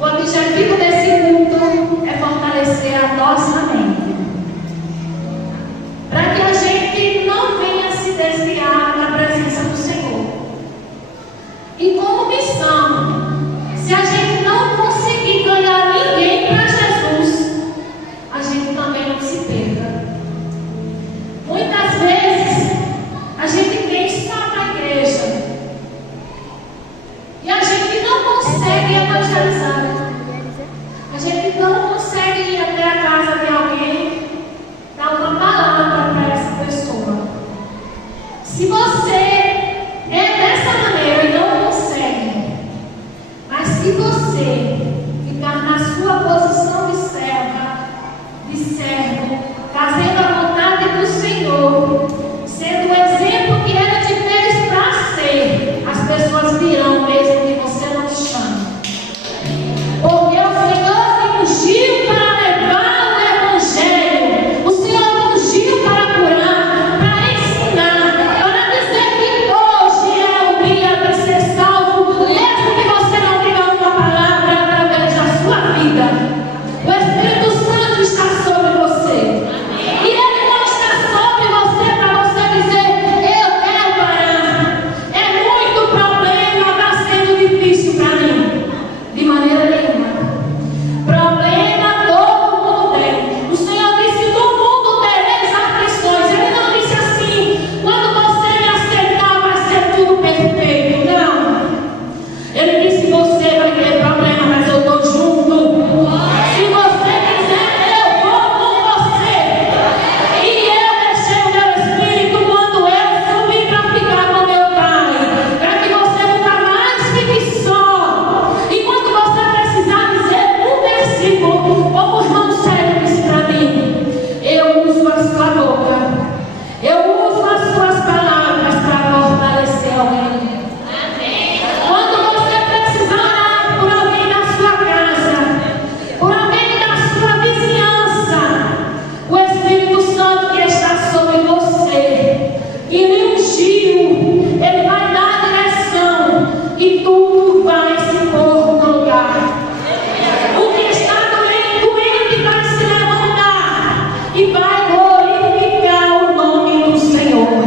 O objetivo desse culto é fortalecer a nossa mente, para que a gente não venha se desviar da presença do Senhor. E como missão, se a gente não conseguir ganhar ninguém para Jesus, a gente também não se perca. Muitas vezes a gente quer estar na igreja e a gente não consegue evangelizar. A gente não consegue ir até a casa de alguém, dar uma palavra para essa pessoa. Se você é dessa maneira e não consegue, mas se você ficar na sua posição de servo, fazendo a vontade do Senhor, sendo o exemplo que Ele te fez para ser, as pessoas virão mesmo que você não chame. Porque o Senhor te ungiu para levar o Evangelho, o Senhor te ungiu para curar, para ensinar, para dizer que hoje é o dia de ser salvo, mesmo que você não diga uma palavra através da sua vida. O Espírito Santo está sobre você. E Ele não está sobre você para você dizer: eu quero parar. É muito problema, está sendo difícil para mim. De maneira nenhuma. Problema todo mundo tem. O Senhor disse: no mundo tereis aflições. Ele não disse assim: quando você me aceitar vai ser tudo perfeito. Não. Ele disse: você vai ter problema, mas eu estou junto. Se você quiser, eu vou com você. E eu deixei o meu Espírito quando eu subi para ficar com meu Pai, para que você nunca mais fique só. E quando você precisar dizer um versículo, como o irmão Sérgio disse para mim, eu uso a sua boca, eu uso as suas palavras para fortalecer alguém. Quando você precisar orar por alguém da sua casa, por alguém da sua vizinhança, o Espírito Santo que está sobre você, que lhe ungiu, ele vai dar a direção e tudo vai se pôr no lugar. O que está doente vai se levantar e vai glorificar o nome do Senhor.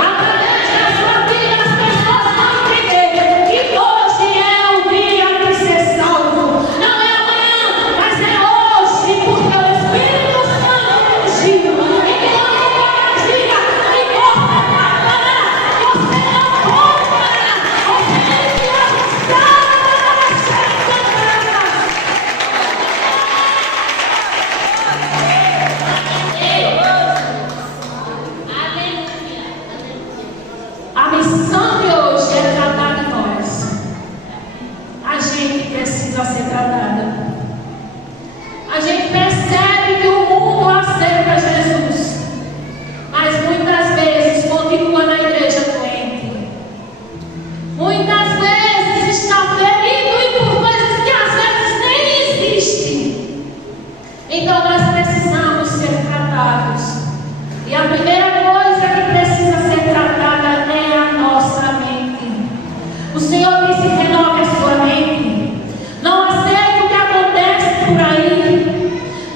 Através da sua vida, as pessoas vão entender que hoje é o dia de ser salvo. Não é amanhã, mas é hoje, porque o Espírito Santo é ungido. E quando o Pai diga que você vai parar, você não pode parar. Você tem que ajustar a sua casa. A missão de hoje é tratar de nós. A gente precisa ser tratada. A gente percebe que o mundo aceita Jesus, mas muitas vezes continua na igreja doente. Muitas vezes está ferido e por coisas que às vezes nem existem. Então nós precisamos ser tratados. E a primeira coisa que precisa ser tratada é a nossa mente. O Senhor disse: renove a sua mente. Não aceite o que acontece por aí.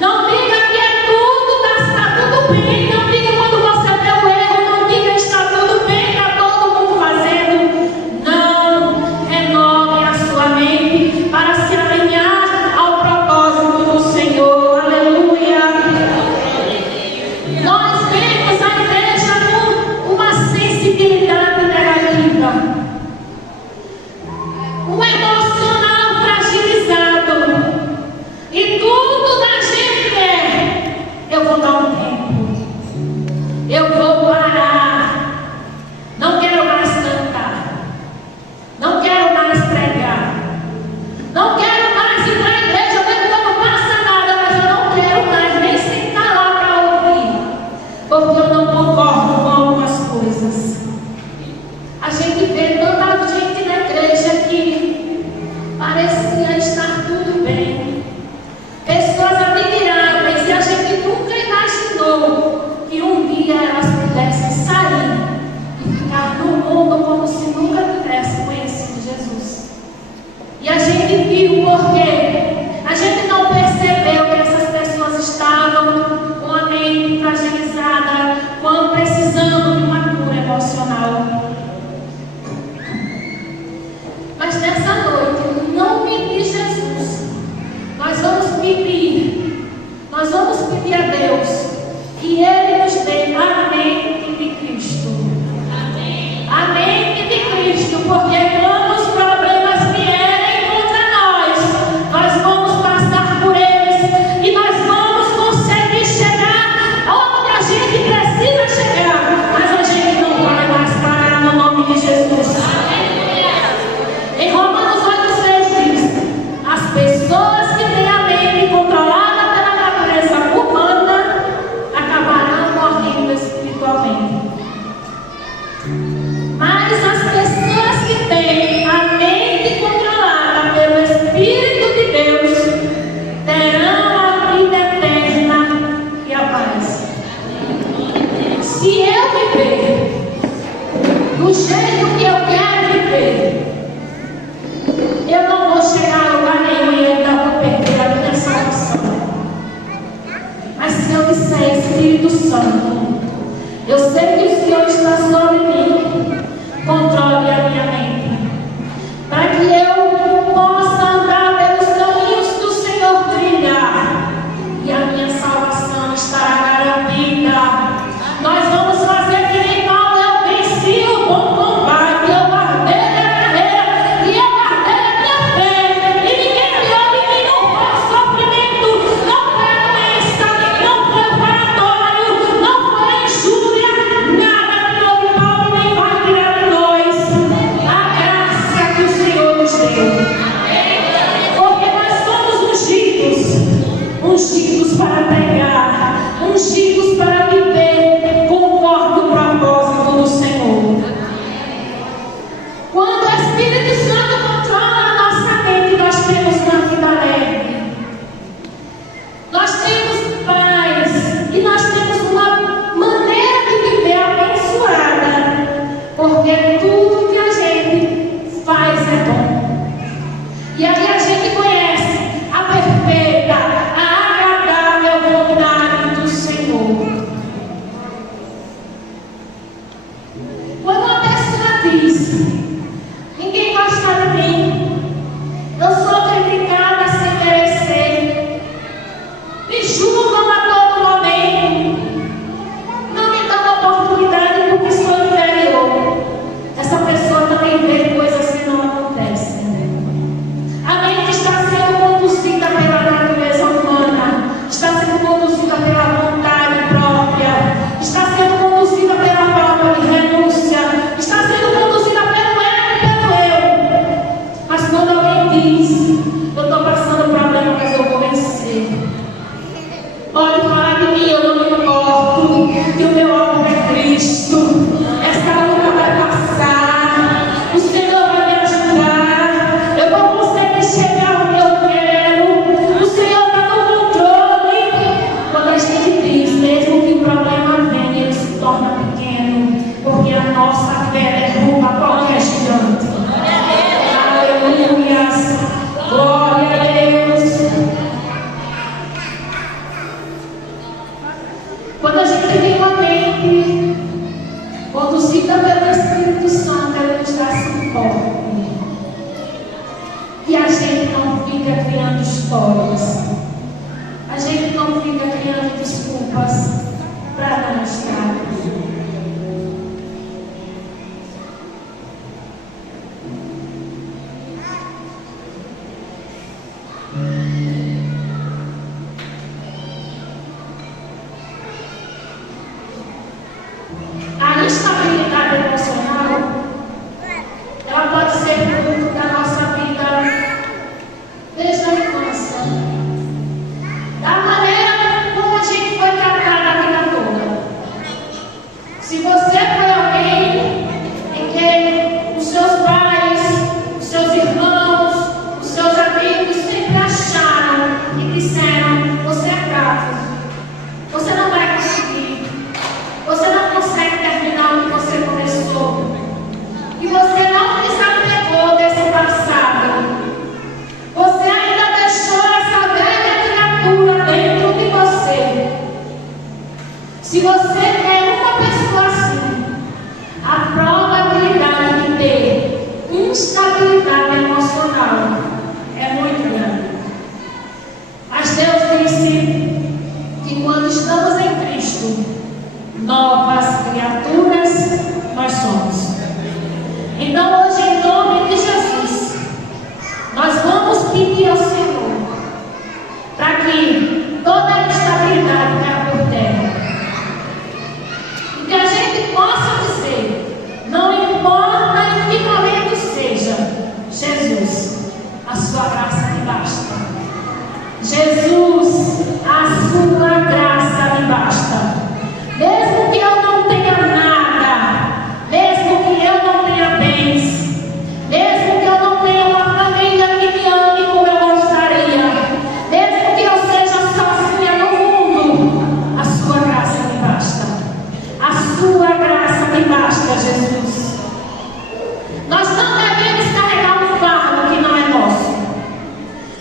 Não diga que é tudo, está tudo bem. Não diga quando você vê o erro, não diga está tudo bem, está todo mundo fazendo. Não, renove a sua mente para se alinhar ao propósito do Senhor. Aleluia. Nós vemos a igreja com uma sensibilidade negativa, um emocional fragilizado, e tudo da gente é: eu vou dar um tempo, eu vou parar, não quero mais cantar, não quero mais pregar, não quero mais ir para a igreja, mesmo que não passa nada, mas eu não quero mais nem sentar lá para ouvir, porque eu não concordo com algumas coisas. A gente vê tanta gente na igreja que parecia estar tudo bem, pessoas admiráveis, e a gente nunca imaginou que um dia elas pudessem sair e ficar no mundo como se nunca tivessem conhecido Jesus. E a gente viu porque gente não fica criando histórias. A gente não fica criando desculpas para não estar. A instabilidade emocional, ela pode ser fruto da nossa vida desde a infância, da maneira como a gente foi tratada a vida toda. Se você foi alguém em que os seus pais, os seus irmãos, os seus amigos sempre acharam e disseram: você é fraco, você não vai conseguir, você não consegue terminar o que você começou, e você não desapegou desse passado, você ainda deixou essa velha criatura dentro de você. Se você é uma pessoa assim, a probabilidade de ter instabilidade emocional é muito grande. Mas Deus disse que quando estamos em Cristo, novas criaturas nós somos. Então hoje, em nome de Jesus, nós vamos pedir ao Senhor para que toda a instabilidade caia por terra, e que a gente possa dizer: não importa em que momento seja, Jesus, a sua graça me basta. Jesus, a sua graça me basta. Mesmo que eu não tenha nada, mesmo que eu não tenha bens, mesmo que eu não tenha uma família que me ame como eu gostaria, mesmo que eu seja sozinha no mundo, a sua graça me basta. A sua graça me basta, Jesus. Nós não devemos carregar um fardo que não é nosso.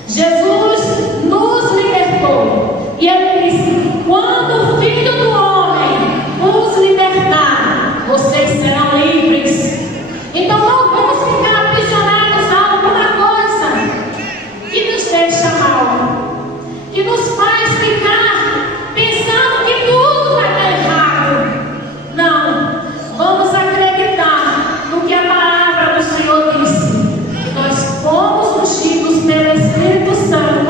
Jesus nos libertou, e Ele disse: quando o Filho do Homem os libertar, vocês serão livres. Então não vamos ficar aprisionados a alguma coisa que nos deixa mal, que nos faz ficar pensando que tudo vai dar errado. Não, vamos acreditar no que a palavra do Senhor disse, que nós fomos ungidos pelo Espírito Santo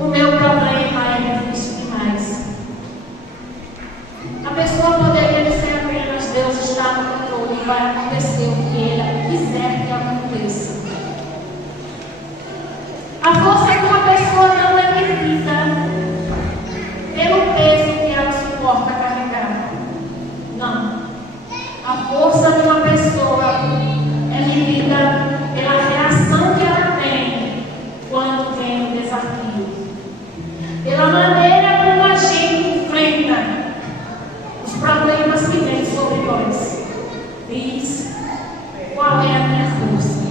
o meu problema é difícil demais. A pessoa poderia dizer apenas: Deus está no controle e vai acontecer o que Ele quiser que aconteça. A força de uma pessoa não é medida pelo peso que ela suporta carregar. Não. A força de uma pessoa é medida pela reação que ela tem quando vem o desafio. Pela maneira como a gente enfrenta os problemas que vêm sobre nós. Diz qual é a minha força.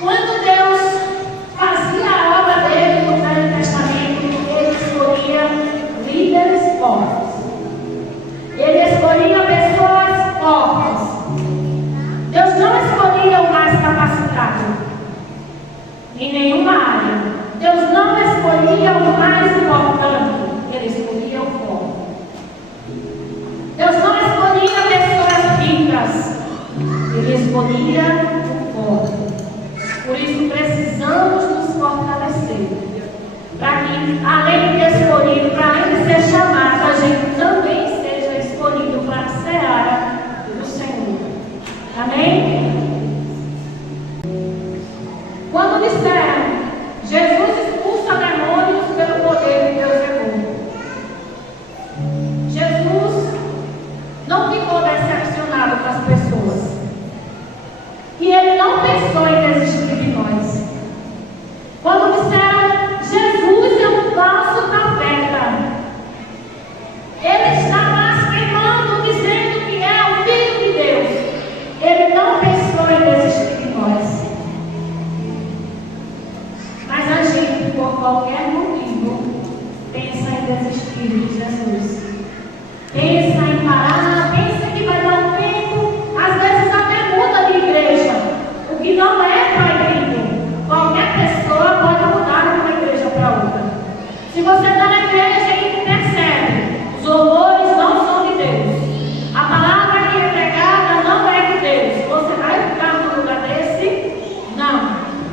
Quando Deus fazia a obra dele no Velho Testamento, Ele escolhia líderes fortes. Ele escolhia pessoas fortes. Deus não escolhia o mais capacitado em nenhuma área. Deus não escolhia o mais importante. Ele escolhia o forte. Deus não escolhia pessoas ricas. Ele escolhia o forte. Por isso precisamos nos fortalecer, para que, além de escolhido, para além de ser chamado, a gente também seja escolhido para a seara do Senhor. Amém? Quando disseram, Jesus expulsa demônios pelo poder de Beelzebul, Jesus não ficou decepcionado com as pessoas. E Ele não pensou em desistir de nós. Quando disseram, Jesus é um falso profeta, Ele está blasfemando, dizendo que é o Filho de Deus. Ele não pensou em desistir de nós. Mas a gente, por qualquer motivo, pensa em desistir de Jesus. Pensa em parar, pensa que vai dar um tempo, às vezes até muda de igreja, o que não é proibido. Qualquer pessoa pode mudar de uma igreja para outra. Se você está na igreja e percebe, os louvores não são de Deus, a palavra que é pregada não é de Deus, você vai ficar num lugar desse? Não.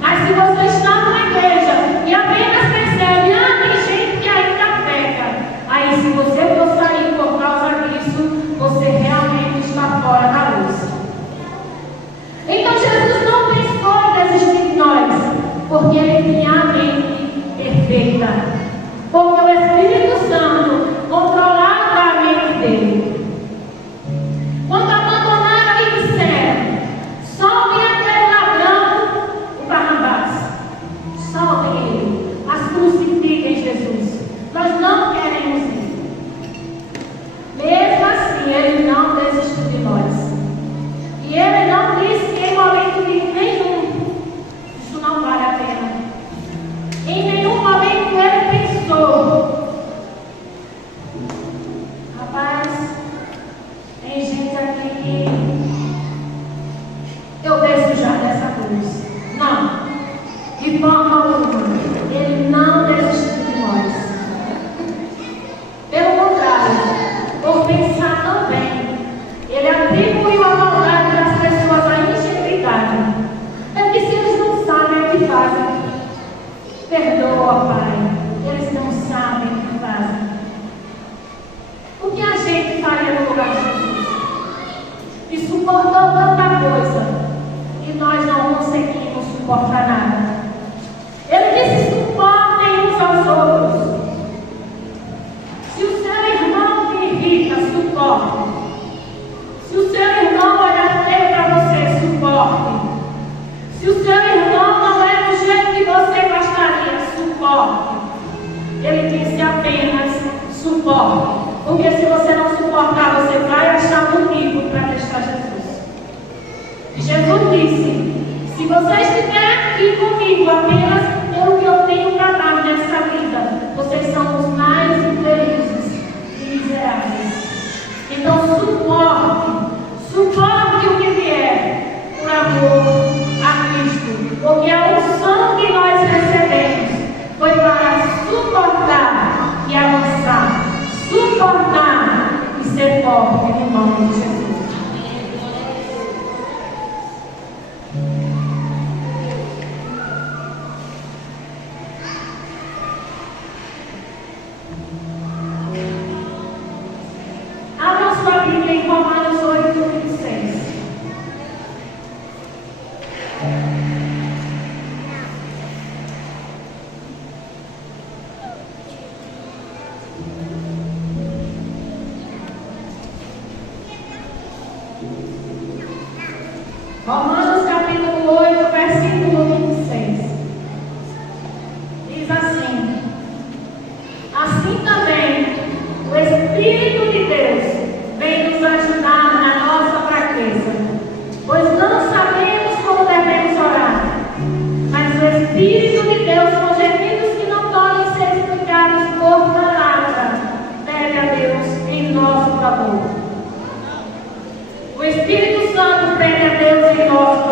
Mas se você está numa igreja e apenas percebe, tem gente que ainda peca, aí se você for sair por causa disso, você realmente está fora da luz. Então Jesus não pensou em desistir de nós, porque Ele tinha a mente perfeita, porque o Espírito Santo controlava a mente dele. Quando abandonaram e disseram, soltem aquele ladrão, o Barrabás, soltem ele, mas crucifiquem Jesus, nós não queremos ir. Mesmo assim, Ele não desistiu de nós. E Ele não disse em momento nenhum, isso não vale a pena. Em nenhum momento Ele pensou, rapaz, tem gente aqui que eu desço já dessa cruz. Não, de forma alguma. Ele não desistiu de nós. Pelo contrário, por pensar também, Ele atribuiu a maldade das pessoas à ingenuidade. Ele disse: eles não sabem o que fazem. Perdoa, Pai. Eles não sabem o que fazem. O que a gente faria no lugar de Jesus? E suportou tanta coisa e nós não conseguimos suportar nada. Ele disse: suportem uns aos outros. Se o seu irmão te irrita, suporte. Se o seu irmão olha feio para você, suporte. Se o seu irmão não é do jeito que você gostaria, suporte. Ele disse apenas suporte. Porque se você não suportar, você vai achar motivo para deixar Jesus. E Jesus disse: se você estiver aqui comigo apenas pelo que eu tenho para dar nessa vida, vocês são os mais infelizes e miseráveis. Então suporte o que vier por amor a Cristo, porque a unção que nós recebemos foi para suportar e avançar, suportar e ser forte no nome de Jesus. Romanos capítulo 8, versículo 26. Diz assim: assim também o Espírito de Deus vem nos ajudar na nossa fraqueza, pois não sabemos como devemos orar, mas o Espírito de Deus, com gemidos que não podem ser explicados por palavra, pede a Deus em nosso favor. O Espírito Santo pede a Deus em nosso